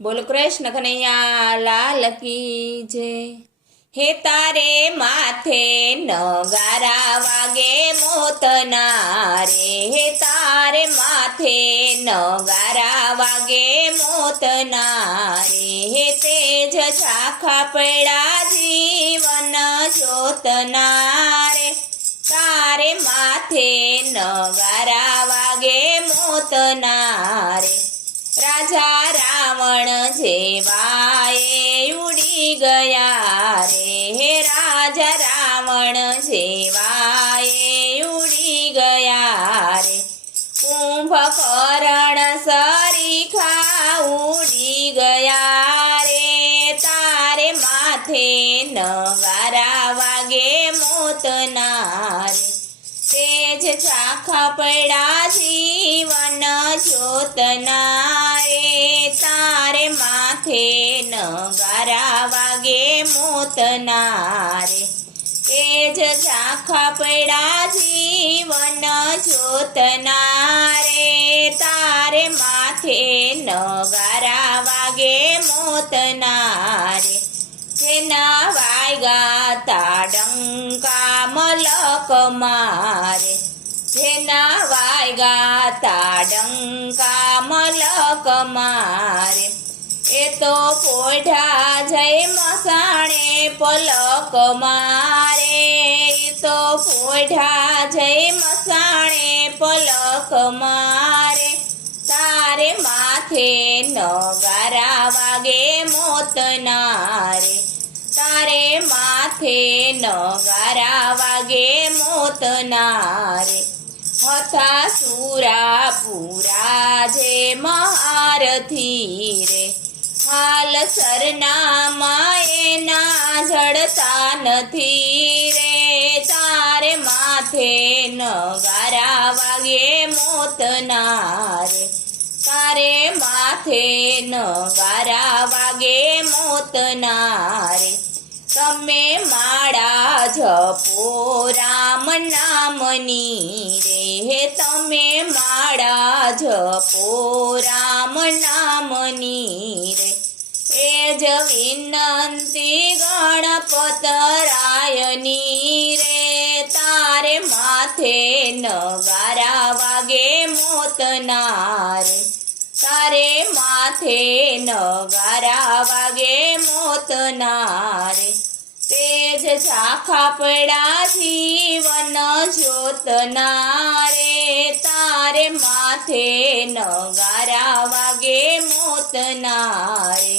બોલ કૃષ્ણ કનૈયા લાલ કી જય હે તારે માથે નગારા વાગે મોતના રે. હે તારે માથે નગારા વાગે મોતના રે. હે તેજ શાખા પડ્યા જીવન જોતના રે. તારે માથે નગારા વાગે મોતના રાજા રાવણ જેવાએ ઉડી ગયા રે. રાજા રાવણ જેવાએ ઉડી ગયા રે. કુંભકરણ સરીખા ઉડી ગયા રે. તારે માથે નગારા વાગે મોતના રે. તેજ ચાખા પડ્યા જીવન જ્યોતના માથે નગારા વાગે મોતના રે જ ઝાખા પડ્યા જીવન જ્યોતના રે તારે માથે નગારા વાગે મોતના રે જેના વાયગા તાડંકા મલક મારે. જેના વાયગા તાડંકા મલક મારે. એ તો પોઢા જય મસાણે પલક મારે. તો પોઢા જય મસાણે પલક મારે. તારે માથે નગારા વાગે મોતના રે તારે માથે નગારા વાગે મોતના રે હતા સુરા પૂરા જે મહારથી રે. હાલ સરનામા એના જડતા નથી રે, તારે માથે નગારા વાગે મોતના રે. તારે માથે નગારા વાગે મોતના રે. તમે માળા જપો રામ નામની રે. તમે માળા જપો રામ નામની રે. જ વિનંતી ગણપતરાયની રે તારે માથે નગારા વાગે મોતના તારે માથે નગારા વાગે મોતના તેજ ઝાખા પડ્યા જીવન જોતના રે તારે માથે નગારા વાગે મોતના રે